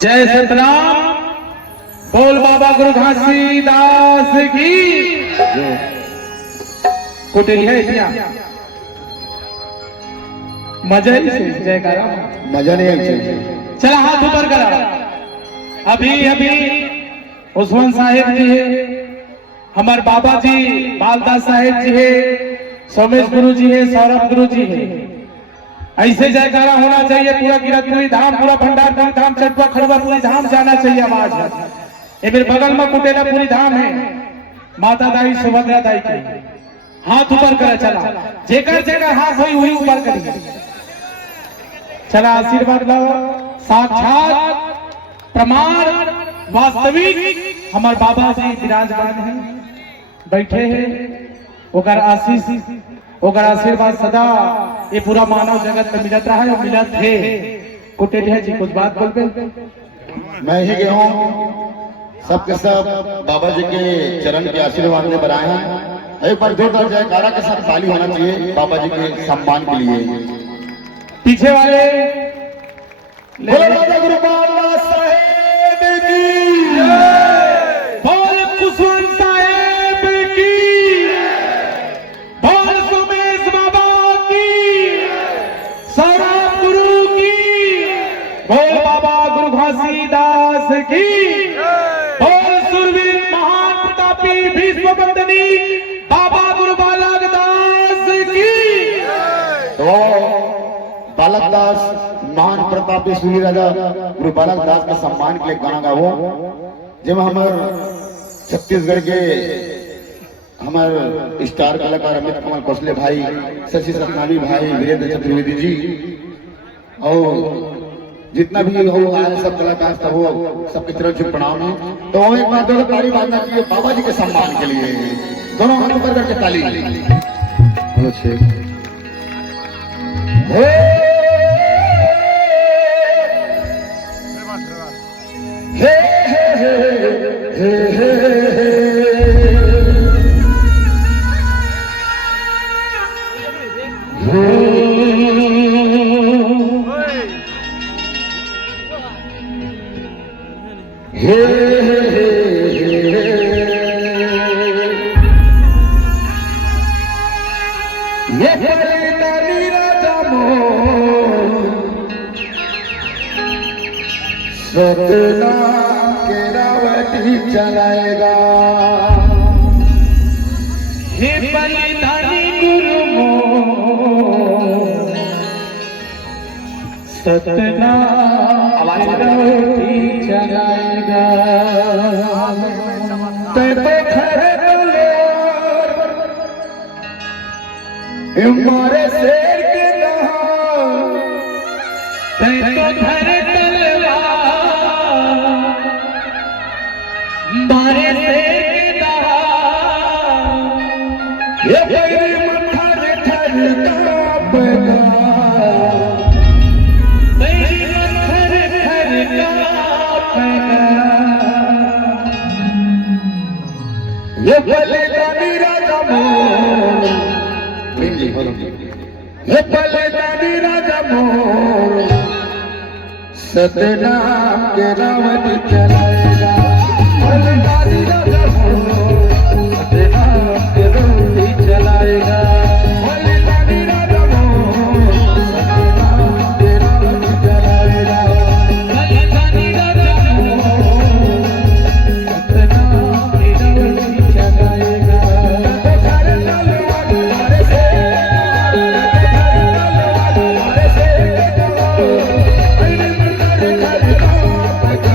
जय सतराम। बोल बाबा गुरु घासीदास की। कुटेली है इतना मजा ही से जयकारा मजा नहीं है। चला हाथ ऊपर करा। अभी अभी उस्मान साहेब जी है, हमारे बाबा जी बालदास साहेब जी है, सोमेश गुरु जी है, सौरभ गुरु जी है। ऐसे जयकारा होना चाहिए। पूरा कीरतपुरी धाम, पूरा भंडारपुरी धाम, चटवा खड़वा पूरी धाम जाना चाहिए आवाज। ये मेरे बगल में कुटेलापुरी धाम है, माता दाई सुभद्रा दाई की। हाथ ऊपर करे चला, जेकर जेकर हाथ हुई हुई ऊपर करिए। चला आशीर्वाद लो। साक्षात प्रमाण वास्तविक हमारे बाबा जी विराजमान हैं, बैठे हैं। ओकर आशीष ओकर आशीर्वाद सदा ये पूरा मानव जगत में मिलत रहा है और मिलत है। कुटेलिया जी कुछ बात बोल पे। मैं ही गया हूँ, सबके सब बाबा जी के चरण के आशीर्वाद में बनाए हैं। एक बार जोरदार जयकारा के साथ ताली होना चाहिए बाबा जी के सम्मान के लिए। पीछे वाले बोलो बाबा गुरु बालदास साहेब की, बोल कुसुम साहेब की, बोल सोमेश बाबा की, सौरभ गुरु की, बोल बाबा गुरु घासीदास की, बोल सुरवीर महान प्रतापी भीष्म बंदनी बाबा गुरु बालक दास की। तो बालक दास महान प्रतापी सूर्य राजा गुरु बालक दास के सम्मान के लिए गाना गावो। जब हमारे छत्तीसगढ़ के हमारे स्टार कलाकार अमित कुमार कौशले भाई, शशि सतनामी भाई, वीरेंद्र चतुर्वेदी जी और जितना भी हो आए सब कलाकार सब हो, सबके चरण से प्रणाम है। तो एक बार दोनों ताली बांधना चाहिए बाबा जी के सम्मान के लिए। दोनों हाथ ऊपर करके ताली। हे हे हे हे सतनाम के रावटी चलाएगा। हे बलिदानी गुरु मोर, सतनाम रावटी चलाएगा। तेरे खड़े हमारे शेर के नाम, तेरे घर मारे से ये तेरी मत्थर थर कांपेगा, तेरी मत्थर थर कांपेगा। ये बलिदानी राजा मोर, ये बलिदानी राजा मोर, सतनाम के रावटी चलाएगा। बलिदानी राजा मोर, सतनाम के रावटी चलाएगा। बलिदानी राजा मोर, सतनाम के रावटी चलाएगा। बलिदानी राजा मोर, सतनाम के रावटी चलाएगा। हमारे तलवार हमारे से, हमारे से, अरे मत्थर थर कांपेगा।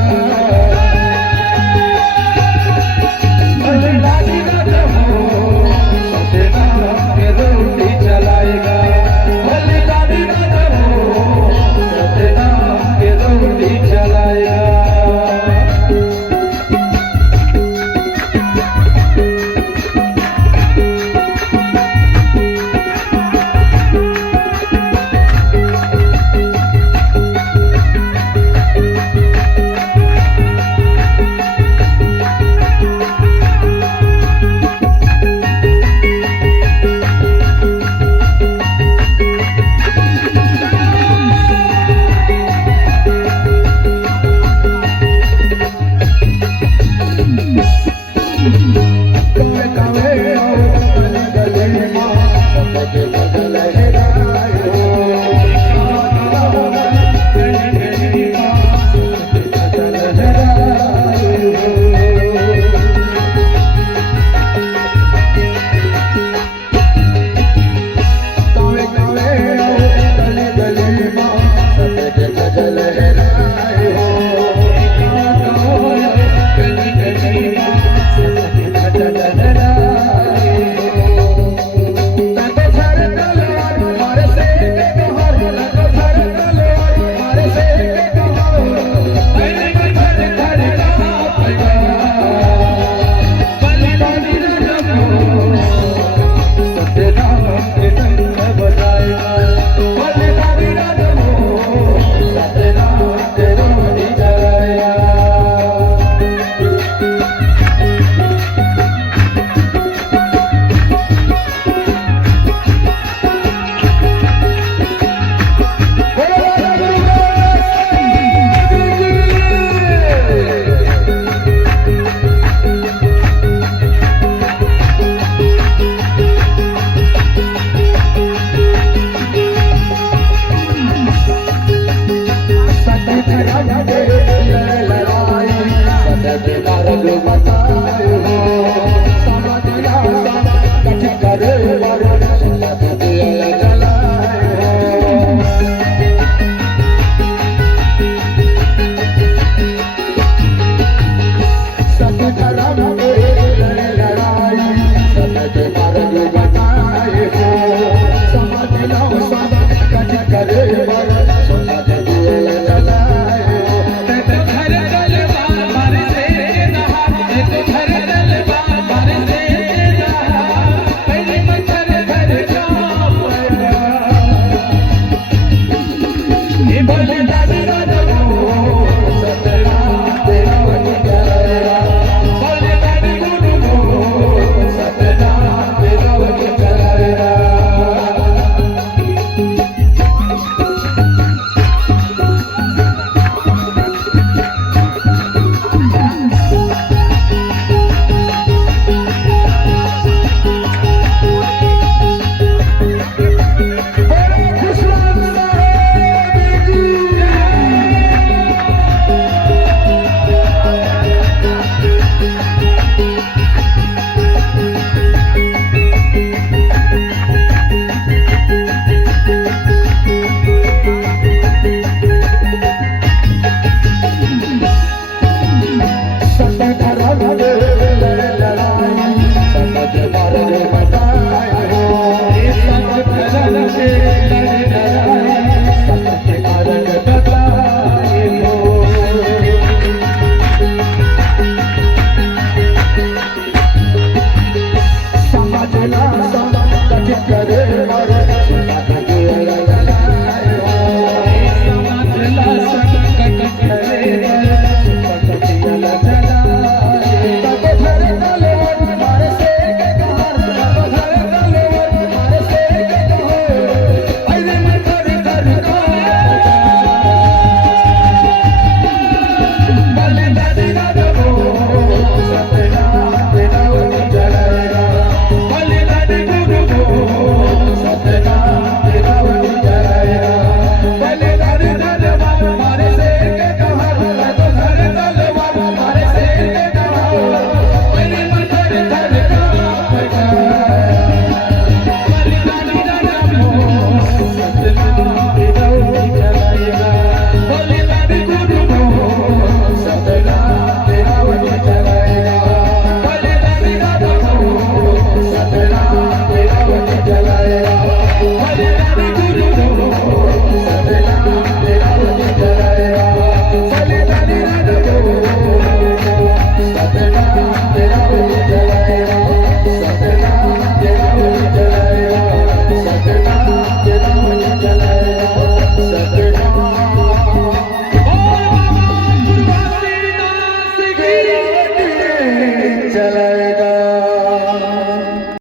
जग